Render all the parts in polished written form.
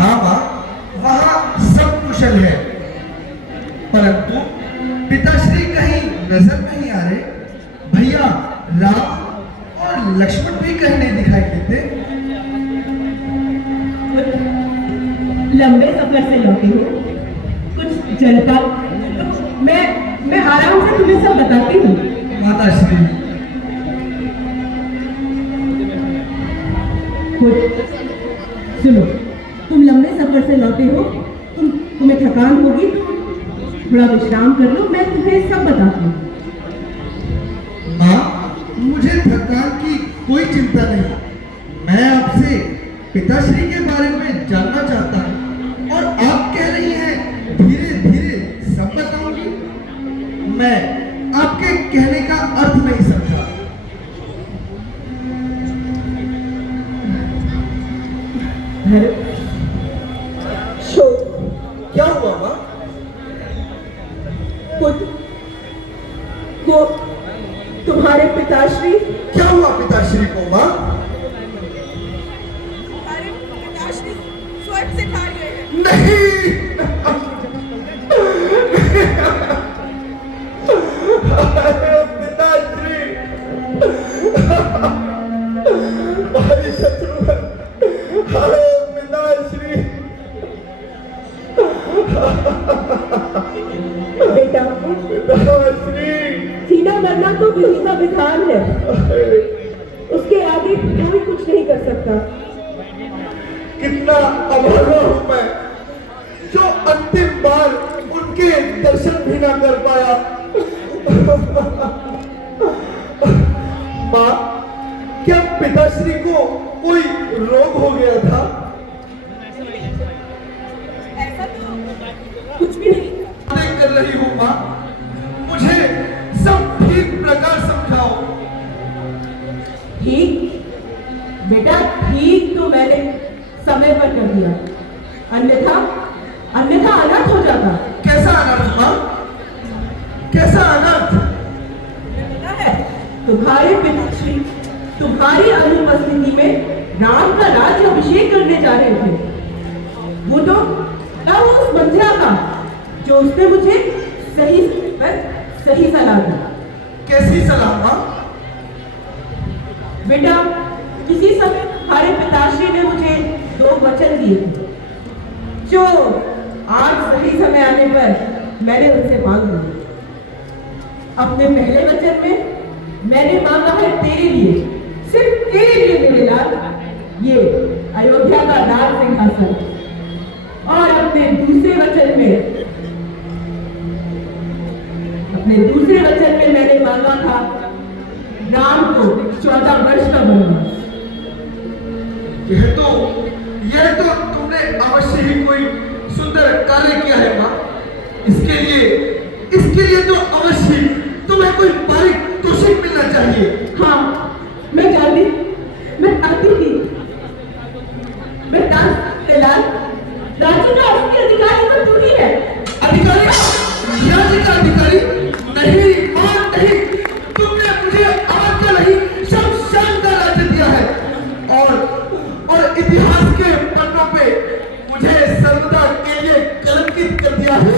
हाँ माँ, वहाँ सब कुशल है, परंतु पिताश्री कहीं नजर नहीं आ रहे। भैया राम और लक्ष्मण भी कहीं नहीं दिखाई देते। लंबे सफर से लौटे हो, कुछ जलपान? मैं आराम से तुम्हें सब बताती हूँ। माताश्री, सुनो, तुम लंबे सफर से लौटे हो, तुम्हें थकान होगी तो थोड़ा विश्राम कर लो, मैं तुम्हें सब बताती हूँ। माँ, मुझे थकान की कोई चिंता नहीं। मैं आपसे पिताश्री के बारे में जानना चाहता हूँ और आप कह रही हैं धीरे धीरे सब बताऊंगी। मैं आपके कहने का अर्थ नहीं समझा। क्या हुआ माँ? वो तुम्हारे पिताश्री। क्या हुआ पिताश्री को माँ? तुम्हारे पिताश्री स्वर्ग से ठार गए हैं। नहीं, पिताश्री हमारी शत्रु है। पिताश्री बेटा, पिताश्री जीना मरना तो विधि का विधान है, उसके आगे कोई कुछ नहीं कर सकता। कितना अभागा हूं मैं, जो अंतिम बार उनके दर्शन भी ना कर पाया। माँ, क्या पिताश्री को कोई रोग हो गया था? ऐसा तो कुछ भी नहीं। बातें कर रही हूँ माँ, मुझे सब ठीक प्रकार समझाओ। ठीक बेटा, ठीक तो मैंने समय पर कर दिया, अन्यथा अनर्थ हो जाता। कैसा अनर्थ माँ? कैसा अनर्थ? पता है, तुम्हारे पिताश्री तुम्हारी अनुपस्थिति में राम का राज्य अभिषेक करने जा रहे थे। वो तो उस बंध्या का जो उसने मुझे सही समय पर सही सलाह दी। कैसी सलाह माँ? बेटा, किसी समय तुम्हारे पिताश्री ने मुझे 2 वचन दिए थे, जो आज सही समय आने पर मैंने उनसे मांग लिए। अपने पहले वचन में मैंने मांगा है तेरे लिए, सिर्फ तेरे लिए मेरे लाल, ये अयोध्या का राज सिंहासन। और अपने दूसरे वचन में मैंने मांगा था राम को 14 वर्ष का वनवास। यह तो तुमने अवश्य ही कोई सुंदर कार्य किया है माँ। इसके लिए तो अवश्य तुम्हें कोई पारितोषिक मिलना चाहिए। हाँ, मैं जानती थी, मैं राज्य का असली अधिकारी तो तू ही है। अधिकारी? राज्य का अधिकारी? नहीं माँ, नहीं। तुमने मुझे आज्ञा नहीं, शमशान का राज्य दिया है और इतिहास के पन्नों पे मुझे सर्वदा के लिए कलंकित कर दिया है।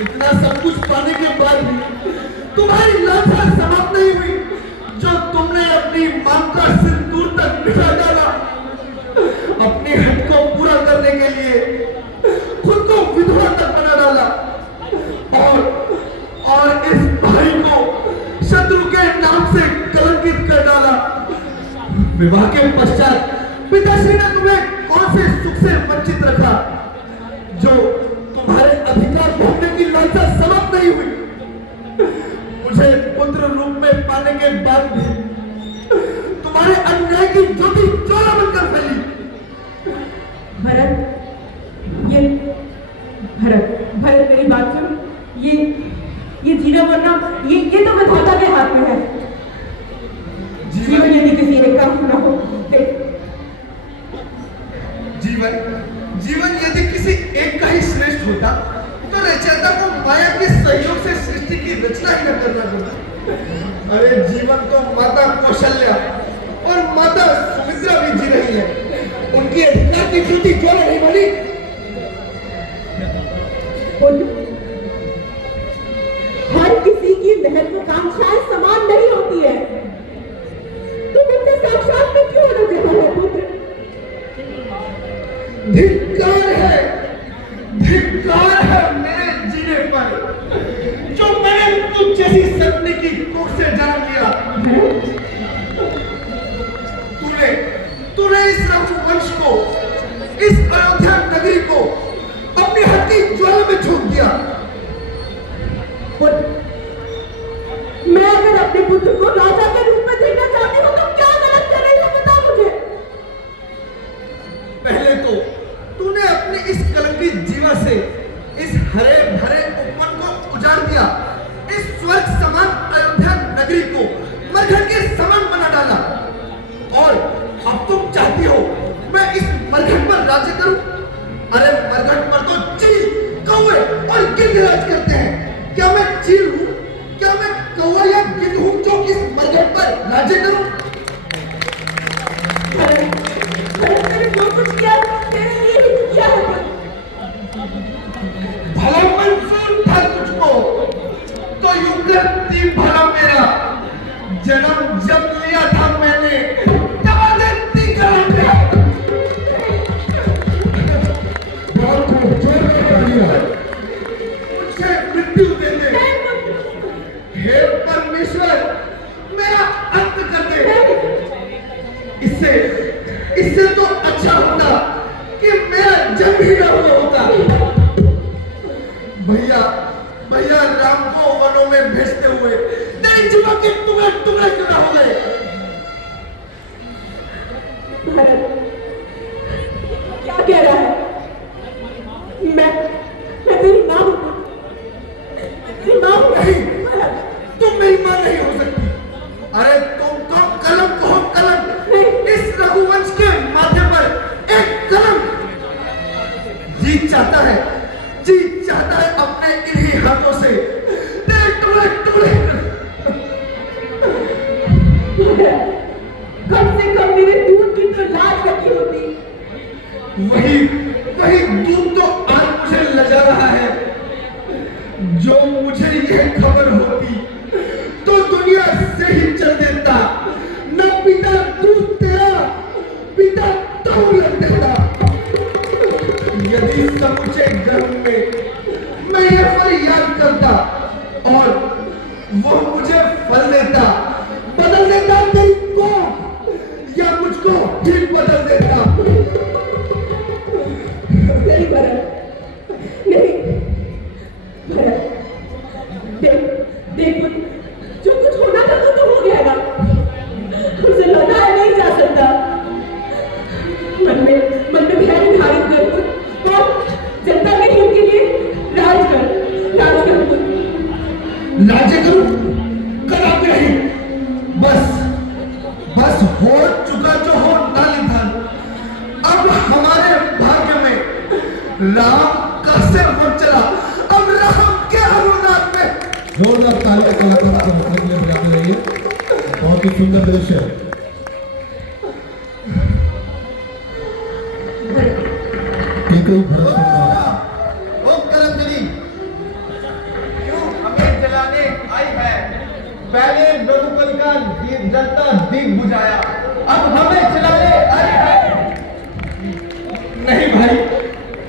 इतना सब कुछ पाने के बाद भी तुम्हारी लालसा समाप्त नहीं हुई, जो तुमने अपनी मां का सिंदूर तक मिटा डाला। अपने हट को पूरा करने के लिए खुद को विधवा तक बना डाला और इस भाई को शत्रु के नाम से कलंकित कर डाला। विवाह के पश्चात पिताश्री ने तुम्हें कौन से सुख से वंचित रखा, जो तुम्हारे अधिकार भोगने की लालसा समाप्त नहीं हुई। मुझे पुत्र रूप में पाने के बाद भी तुम्हारे अन्याय की ज्योति ज्वाला बनकर फैली। भरत, मेरी बात सुन। ये जीना मरना ये तो विधाता के हाथ में है। जीवन यदि किसी एक का न हो, जीवन यदि किसी एक का ही श्रेष्ठ होता तो रचयिता को माया के सहयोग से सृष्टि की रचना ही न करना पड़ता। अरे जीवन तो माता कौशल्या और माता सुमित्रा भी जी रही है। उनकी अधिकार की ड्यूटी धिक्कार है मेरे जीने पर जो मैंने तुझ जैसी सपने की कोख से जन्म लिया। तूने इस रघुवंश को, इस अयोध्या नगरी को अपनी हक की ज्वाला में झोंक दिया। मैं अगर अपने पुत्र को राजा के रूप में देखना चाहती हूँ तो क्या गलत कर रही हूँ, बता मुझे। पहले तो तूने अपनी इस कलंकी जीवन से इस हरे भरे उपवन को उजाड़ दिया, इस स्वर्ग समान अयोध्या नगरी को मरघट के समान बना डाला, और अब तुम चाहती हो मैं इस मरघट पर राज्य करूं? अरे मरघट पर तो चील, कौवे और गिद्ध राज करते हैं। क्या मैं चील हूं? क्या मैं कौवा या गिद्ध हूं जो इस मरघट पर राज्य करूं? मैंने जो कुछ किया तेरे लिए ही किया है। भला मंजूर था तुझको तो यूं करती भला मेरा जन्म जब लिया था मैंने दबा देती गला में। बहुत जोर कर दिया, मुझे मृत्यु दे दे। हे परमेश्वर मेरा अंत कर दे। इससे तो अच्छा होता कि मेरा जन्म ही न हुआ होता। भैया राम को वनों में भेजते हुए तेरी जुबान के टुकड़े टुकड़े क्यों न हो गए? क्या कह रहा है? मैं तेरी माँ हूँ। तेरी माँ हूँ। नहीं, तुम मेरी माँ नहीं हो सकती। अरे तुम तो कलंक हो, कलंक। इस रघुवंश के माथे पर एक कलंक। जी चाहता है अपने इन्हीं हाथों से तेरे टुकड़े टुकड़े। कम से कम मेरे दूध की तो लाज रखी होती। वही दूध तो आज मुझे लजा रहा है। जो मुझे यह खबर होती तो दुनिया से ही चल देता। न पिता दूध तेरा, पिता तो लग देता। यदि समूचे ग्रह में मैं ये फरियाद करता और वो मुझे फल देता, बदल देता तेरी को या मुझको भी बदल देता। नहीं भरत, नहीं भरत, देख जो कुछ होना था तो हो गया ना। उसे लौटाया नहीं जा सकता। मन में धैर्य धारण कर और जनता के हित के लिए राज कर राज्य करूं? कदापि नहीं। बस हो चुका जो हो ना निधन। अब हमारे भाग्य में राम कैसे हो चला, अब राम के अनुनाद में। जोरदार तालियां कलाकारों को मुखर के लिए बजाते रहिए। बहुत ही सुंदर दृश्य है। ओ करमजनी, क्यों हमें जलाने आई है? पहले रघुकुल का दीप जलता दीप बुझाया, अब हमें जलाने आई है। नहीं भाई,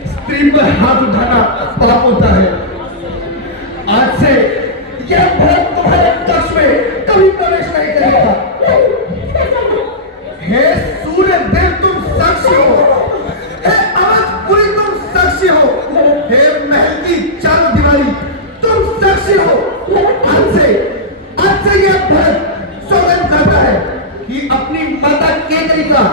स्त्री पर हाथ उठाना पाप होता है। आज से यह भरत तुम्हारे कक्ष में कभी प्रवेश नहीं करेगा। हे सूर्य देव तुम साक्षी हो, हे अवधपुरी तुम साक्षी हो, हे महल की चारों दीवारी तुम साक्षी हो। आज से यह भरत सौगंध करता है कि अपनी माता केकरी का